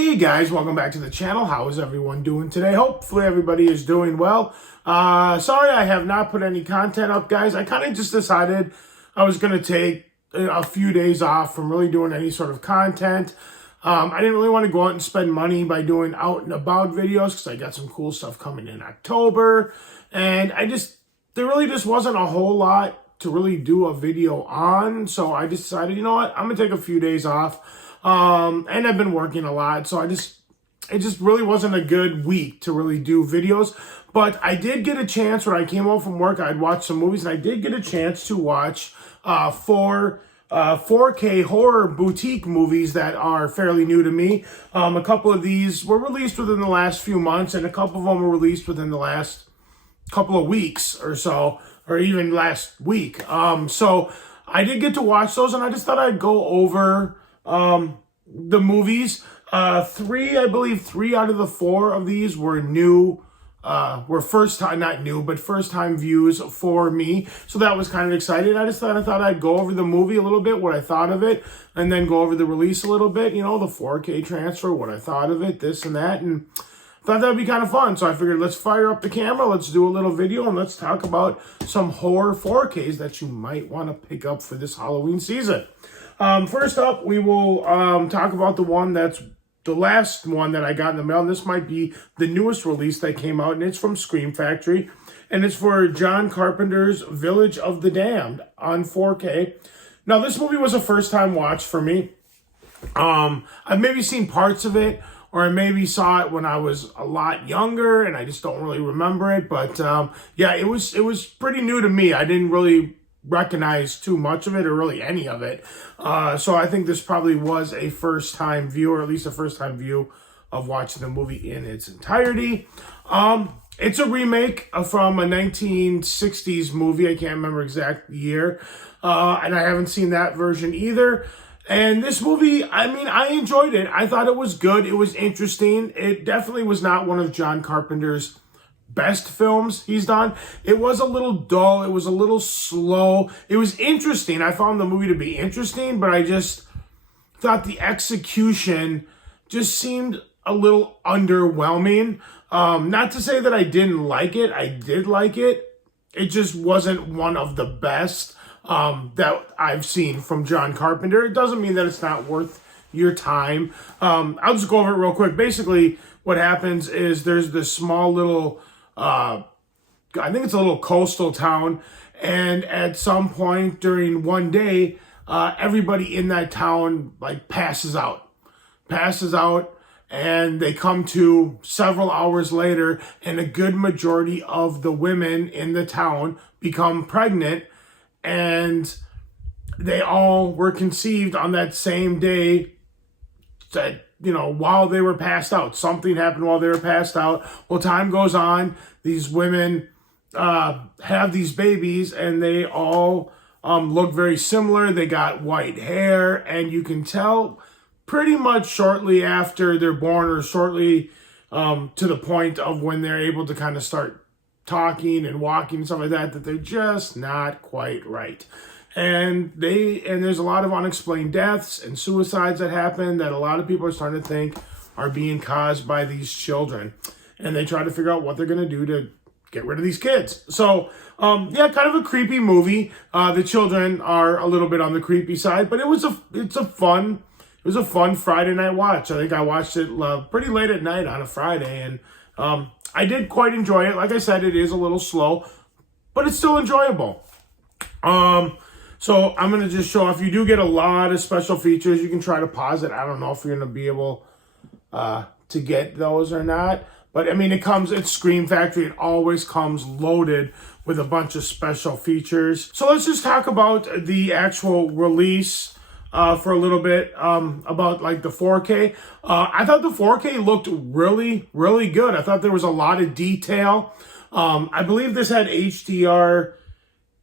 Hey guys, welcome back to the channel. How is everyone doing today? Hopefully everybody is doing well. Sorry I have not put any content up, guys. I kind of just decided I was going to take a few days off from really doing any sort of content. I didn't really want to go out and spend money by doing out and about videos because I got some cool stuff coming in October. And there really just wasn't a whole lot to really do a video on. So I decided, you know what, I'm going to take a few days off. And I've been working a lot, so it just really wasn't a good week to really do videos. But I did get a chance when I came home from work. I'd watch some movies, and I did get a chance to watch 4K horror boutique movies that are fairly new to me. A couple of these were released within the last few months, and a couple of them were released within the last couple of weeks or so, or even last week. So I did get to watch those, and I just thought I'd go over the movies. I believe three out of the four of these were new, were first time, not new, but first time views for me. So that was kind of exciting. I thought I'd go over the movie a little bit, what I thought of it, and then go over the release a little bit, you know, the 4K transfer, what I thought of it, this and that, and thought that'd be kind of fun. So I figured let's fire up the camera, let's do a little video, and let's talk about some horror 4Ks that you might want to pick up for this Halloween season. First up, we will talk about the last one that I got in the mail. And this might be the newest release that came out, and it's from Scream Factory. And it's for John Carpenter's Village of the Damned on 4K. Now, this movie was a first-time watch for me. I've maybe seen parts of it, or I maybe saw it when I was a lot younger, and I just don't really remember it. But, yeah, it was pretty new to me. I didn't really recognize too much of it, or really any of it. So I think this probably was a first-time view, or at least a first-time view of watching the movie in its entirety. It's a remake from a 1960s movie. I can't remember exact year. And I haven't seen that version either. And this movie, I mean, I enjoyed it. I thought it was good. It was interesting. It definitely was not one of John Carpenter's best films he's done. It was a little dull. It was a little slow. It was interesting. I found the movie to be interesting, but I just thought the execution just seemed a little underwhelming. Not to say that I didn't like it. I did like it. It just wasn't one of the best that I've seen from John Carpenter. It doesn't mean that it's not worth your time. I'll just go over it real quick. Basically, what happens is there's this small little I think it's a little coastal town, and at some point during one day, everybody in that town passes out, and they come to several hours later, and a good majority of the women in the town become pregnant, and they all were conceived on that same day. That, you know, while they were passed out. Something happened while they were passed out. Well, time goes on. These women have these babies, and they all look very similar. They got white hair, and you can tell pretty much shortly after they're born, or shortly to the point of when they're able to kind of start talking and walking and stuff like that, that they're just not quite right. And there's a lot of unexplained deaths and suicides that happen that a lot of people are starting to think are being caused by these children. And they try to figure out what they're going to do to get rid of these kids. So, yeah, kind of a creepy movie. The children are a little bit on the creepy side, but it was a fun Friday night watch. I think I watched it pretty late at night on a Friday, and I did quite enjoy it. Like I said, it is a little slow, but it's still enjoyable. So I'm going to just show off. You do get a lot of special features. You can try to pause it. I don't know if you're going to be able to get those or not. But, I mean, it's Scream Factory. It always comes loaded with a bunch of special features. So let's just talk about the actual release for a little bit, about the 4K. I thought the 4K looked really, really good. I thought there was a lot of detail. I believe this had HDR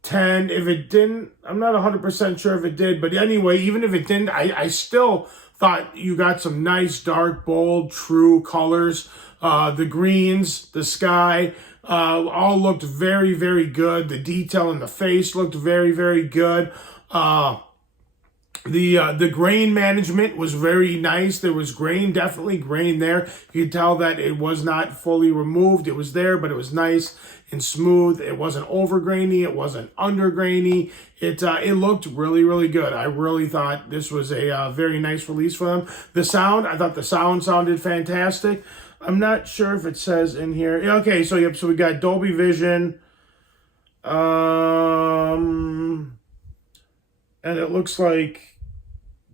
10. If it didn't, I'm not 100% sure if it did, but anyway, even if it didn't, I still thought you got some nice, dark, bold, true colors. The greens, the sky, all looked very, very good. The detail in the face looked very, very good. The grain management was very nice. There was grain, definitely grain there. You could tell that it was not fully removed. It was there, but it was nice and smooth. It wasn't over grainy. It wasn't under grainy. It looked really, really good. I really thought this was a very nice release for them. The sound, I thought the sound sounded fantastic. I'm not sure if it says in here. Okay, so yep, so we got Dolby Vision. And it looks like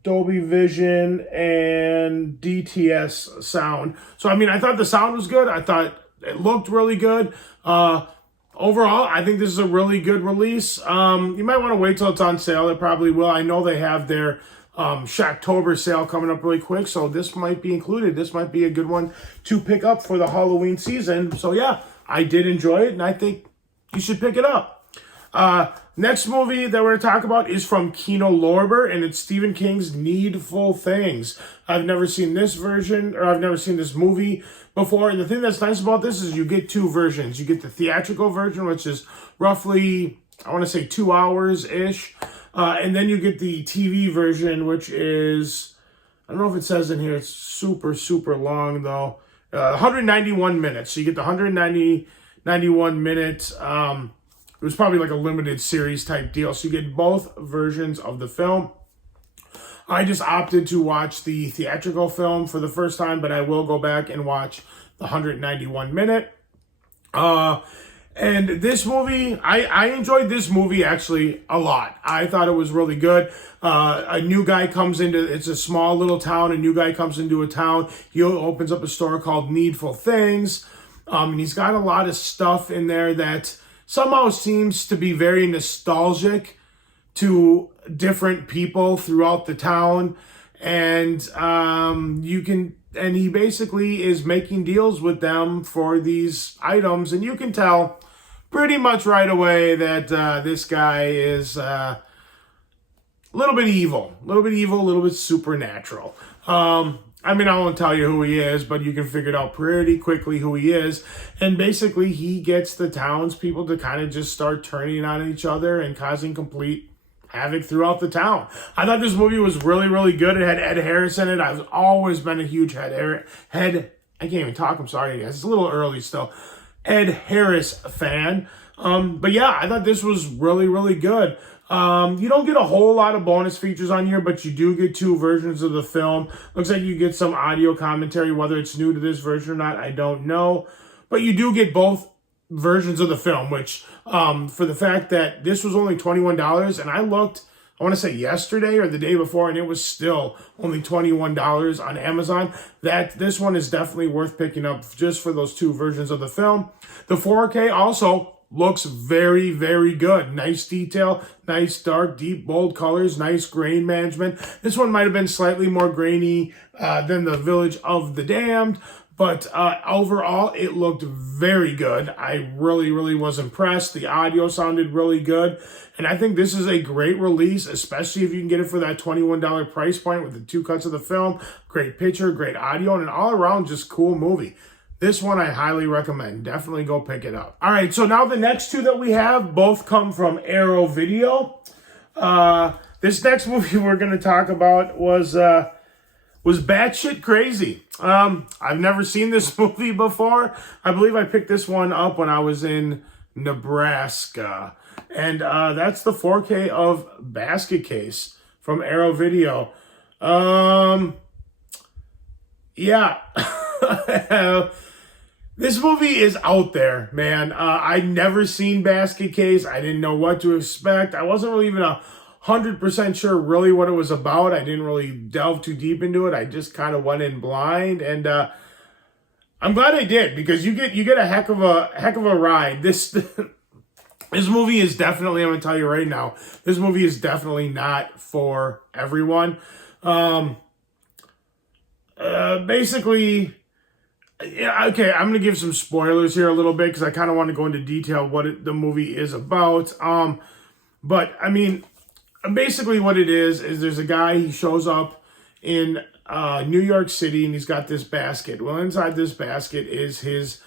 Dolby Vision and DTS sound. So, I mean, I thought the sound was good. I thought it looked really good. Overall, I think this is a really good release. You might want to wait till it's on sale. It probably will. I know they have their Shocktober sale coming up really quick, so this might be included. This might be a good one to pick up for the Halloween season. So, yeah, I did enjoy it, and I think you should pick it up. Next movie that we're going to talk about is from Kino Lorber, and it's Stephen King's Needful Things. I've never seen this version, or I've never seen this movie before, and the thing that's nice about this is you get two versions. You get the theatrical version, which is roughly, I want to say 2 hours-ish, and then you get the TV version, which is, I don't know if it says in here, it's super, super long, though. 191 minutes. So you get the 191 minutes, it was probably like a limited series type deal. So you get both versions of the film. I just opted to watch the theatrical film for the first time, but I will go back and watch the 191 minute. And this movie, I enjoyed this movie actually a lot. I thought it was really good. A new guy comes into, it's a small little town. A new guy comes into a town. He opens up a store called Needful Things. And he's got a lot of stuff in there that somehow seems to be very nostalgic to different people throughout the town. And he basically is making deals with them for these items. And you can tell pretty much right away that this guy is a little bit evil, a little bit supernatural. I mean, I won't tell you who he is, but you can figure it out pretty quickly who he is. And basically, he gets the townspeople to kind of just start turning on each other and causing complete havoc throughout the town. I thought this movie was really, really good. It had Ed Harris in it. I've always been a huge I can't even talk. I'm sorry, guys. It's a little early still. Ed Harris fan. But yeah, I thought this was really, really good. You don't get a whole lot of bonus features on here, but you do get two versions of the film. Looks like you get some audio commentary, whether it's new to this version or not, I don't know. But you do get both versions of the film, which, for the fact that this was only $21, and I looked, I want to say yesterday or the day before, and it was still only $21 on Amazon, that this one is definitely worth picking up just for those two versions of the film. The 4K also looks very, very good. Nice detail, nice dark, deep, bold colors, nice grain management. This one might have been slightly more grainy than the Village of the Damned, but overall, it looked very good. I really, really was impressed. The audio sounded really good, and I think this is a great release, especially if you can get it for that $21 price point with the two cuts of the film. Great picture, great audio, and an all-around just cool movie. This one I highly recommend. Definitely go pick it up. All right, so now the next two that we have both come from Arrow Video. This next movie we're going to talk about was batshit crazy. I've never seen this movie before. I believe I picked this one up when I was in Nebraska. And that's the 4K of Basket Case from Arrow Video. Yeah. This movie is out there, man. I'd never seen Basket Case. I didn't know what to expect. I wasn't really even 100% sure really what it was about. I didn't really delve too deep into it. I just kind of went in blind, and I'm glad I did, because you get a heck of a ride. This movie is definitely, I'm gonna tell you right now, this movie is definitely not for everyone. Basically. Yeah, okay, I'm going to give some spoilers here a little bit because I kind of want to go into detail what the movie is about. But, I mean, basically what it is there's a guy, he shows up in New York City, and he's got this basket. Well, inside this basket is his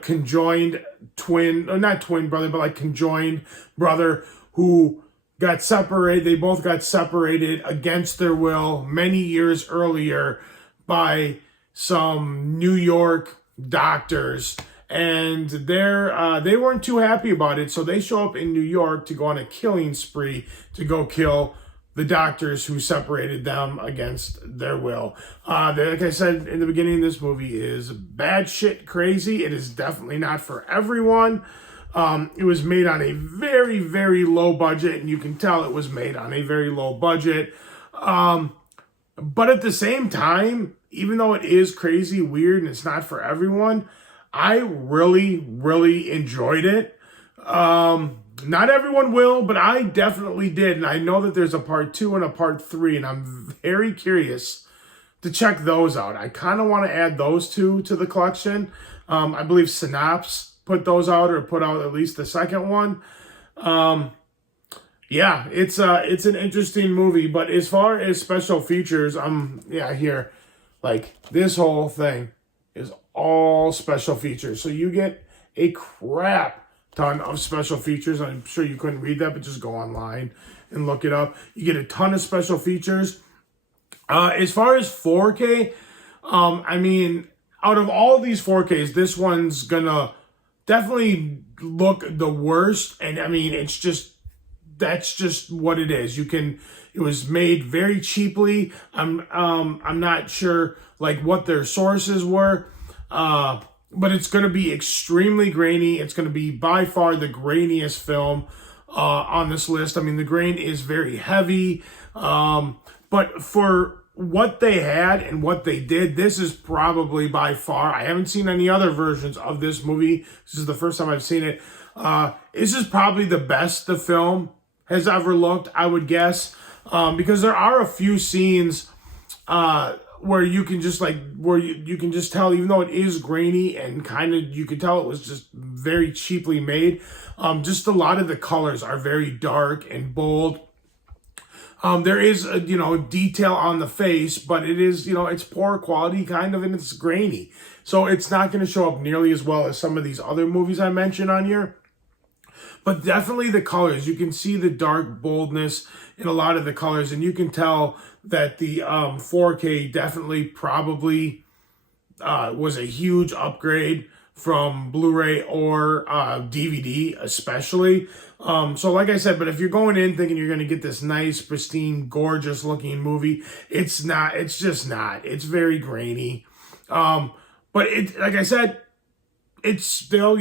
conjoined twin, or not twin brother, but like conjoined brother who got separated. They both got separated against their will many years earlier by some New York doctors, and they weren't too happy about it. So they show up in New York to go on a killing spree to go kill the doctors who separated them against their will. Like I said in the beginning, this movie is bad shit crazy. It is definitely not for everyone. It was made on a very, very low budget, and you can tell it was made on a very low budget. But at the same time, even though it is crazy, weird, and it's not for everyone, I really, really enjoyed it. Not everyone will, but I definitely did. And I know that there's a part 2 and a part 3, and I'm very curious to check those out. I kind of want to add those two to the collection. I believe Synapse put those out, or put out at least the second one. Yeah, it's an interesting movie. But as far as special features, here, like, this whole thing is all special features. So you get a crap ton of special features. I'm sure you couldn't read that, but just go online and look it up. You get a ton of special features. As far as 4K, out of all these 4Ks, this one's gonna definitely look the worst. And that's just what it is. It was made very cheaply. I'm not sure like what their sources were. But it's going to be extremely grainy. It's going to be by far the grainiest film on this list. The grain is very heavy. But for what they had and what they did, this is probably by far, I haven't seen any other versions of this movie. This is the first time I've seen it. This is probably the best the film has ever looked, I would guess. Because there are a few scenes where you can just you can just tell, even though it is grainy and kind of, you can tell it was just very cheaply made. Just a lot of the colors are very dark and bold. There is detail on the face, but it is, it's poor quality kind of, and it's grainy. So it's not going to show up nearly as well as some of these other movies I mentioned on here. But definitely the colors, you can see the dark boldness in a lot of the colors, and you can tell that the 4K definitely probably was a huge upgrade from Blu-ray or DVD especially. So like I said, but if you're going in thinking you're going to get this nice, pristine, gorgeous looking movie, it's not. It's just not. It's very grainy. But like I said, it's still,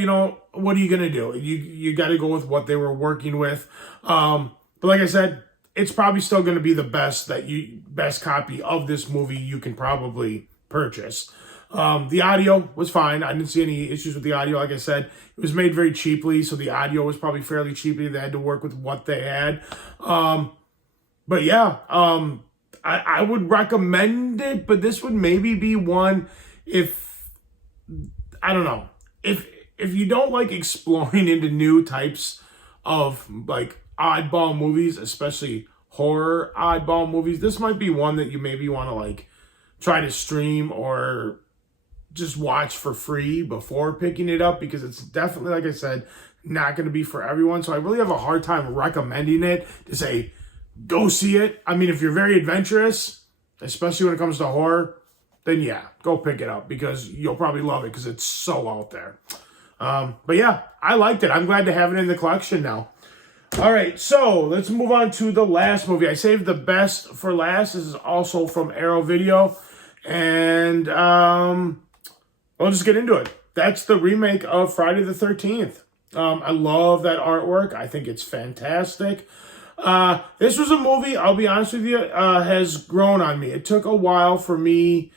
what are you going to do? You got to go with what they were working with. But like I said, it's probably still going to be the best copy of this movie you can probably purchase. The audio was fine. I didn't see any issues with the audio. Like I said, it was made very cheaply, so the audio was probably fairly cheaply. They had to work with what they had. But yeah, I would recommend it, but this would maybe be one I don't know. If you don't like exploring into new types of like oddball movies, especially horror oddball movies, this might be one that you maybe want to like try to stream or just watch for free before picking it up, because it's definitely, like I said, not going to be for everyone. So I really have a hard time recommending it to say, go see it. If you're very adventurous, especially when it comes to horror, then yeah, go pick it up, because you'll probably love it because it's so out there. But yeah, I liked it. I'm glad to have it in the collection now. All right, so let's move on to the last movie. I saved the best for last. This is also from Arrow Video. And I'll just get into it. That's the remake of Friday the 13th. I love that artwork. I think it's fantastic. This was a movie, I'll be honest with you, has grown on me. It took a while for me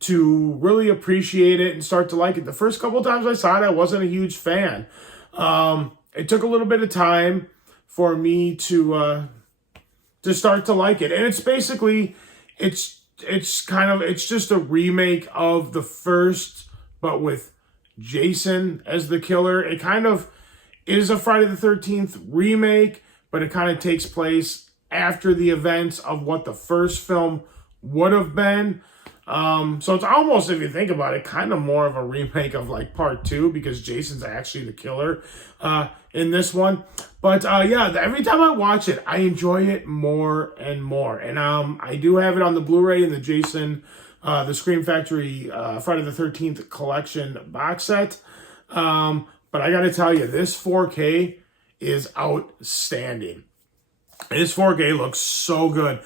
to really appreciate it and start to like it. The first couple of times I saw it, I wasn't a huge fan. It took a little bit of time for me to start to like it. And it's basically, it's just a remake of the first, but with Jason as the killer. It kind of is a Friday the 13th remake, but it kind of takes place after the events of what the first film would have been. So it's almost, if you think about it, kind of more of a remake of like part 2, because Jason's actually the killer in this one. But yeah, every time I watch it, I enjoy it more and more. And I do have it on the Blu-ray and the Scream Factory Friday the 13th collection box set. But I got to tell you, this 4K is outstanding. This 4K looks so good.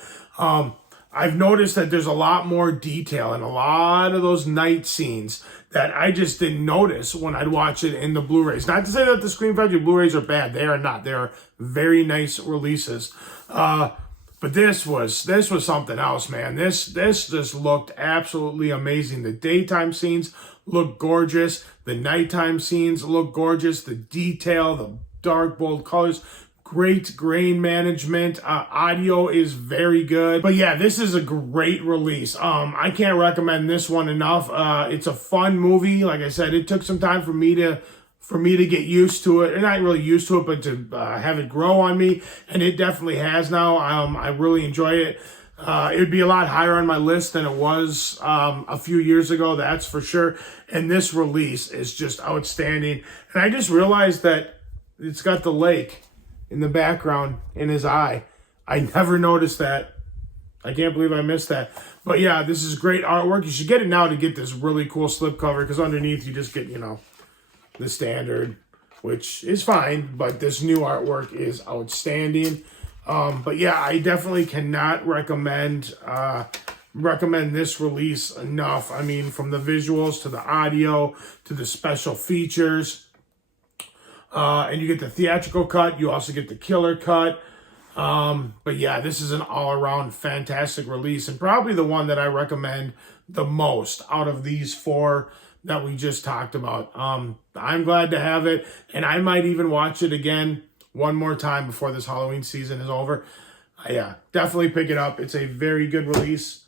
I've noticed that there's a lot more detail in a lot of those night scenes that I just didn't notice when I'd watch it in the Blu-rays. Not to say that the Scream Factory Blu-rays are bad. They are not. They are very nice releases. But this was something else, man. This just looked absolutely amazing. The daytime scenes look gorgeous. The nighttime scenes look gorgeous. The detail, the dark, bold colors, great grain management. Audio is very good. But yeah, this is a great release. I can't recommend this one enough. It's a fun movie. Like I said, it took some time for me to get used to it. Or not really used to it, but to have it grow on me. And it definitely has now. I really enjoy it. It would be a lot higher on my list than it was a few years ago, that's for sure. And this release is just outstanding. And I just realized that it's got the lake in the background in his eye. I never noticed that. I can't believe I missed that. But yeah, this is great artwork. You should get it now to get this really cool slipcover, because underneath you just get, the standard, which is fine, but this new artwork is outstanding. But yeah, I definitely cannot recommend this release enough. I mean, from the visuals to the audio to the special features. And you get the theatrical cut. You also get the killer cut. But yeah, this is an all-around fantastic release, and probably the one that I recommend the most out of these four that we just talked about. I'm glad to have it, and I might even watch it again one more time before this Halloween season is over. Yeah, definitely pick it up. It's a very good release.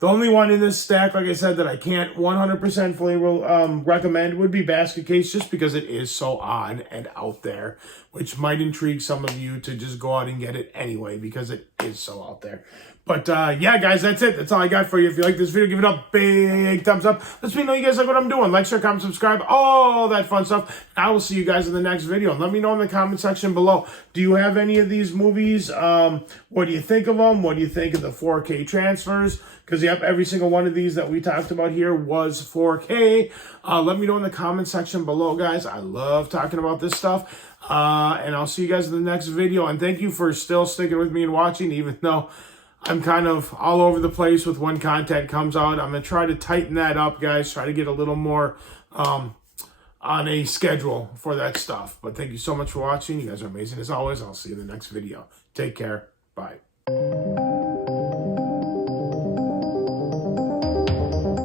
The only one in this stack, like I said, that I can't 100% fully recommend would be Basket Case, just because it is so odd and out there, which might intrigue some of you to just go out and get it anyway, because it is so out there. But yeah, guys, that's it. That's all I got for you. If you like this video, give it a big thumbs up. Let me know you guys like what I'm doing. Like, share, comment, subscribe, all that fun stuff. And I will see you guys in the next video. And let me know in the comment section below. Do you have any of these movies? What do you think of them? What do you think of the 4K transfers? Because, yep, every single one of these that we talked about here was 4K. Let me know in the comment section below, guys. I love talking about this stuff. And I'll see you guys in the next video. And thank you for still sticking with me and watching, even though I'm kind of all over the place with when content comes out. I'm going to try to tighten that up, guys. Try to get a little more on a schedule for that stuff. But thank you so much for watching. You guys are amazing as always. I'll see you in the next video. Take care. Bye.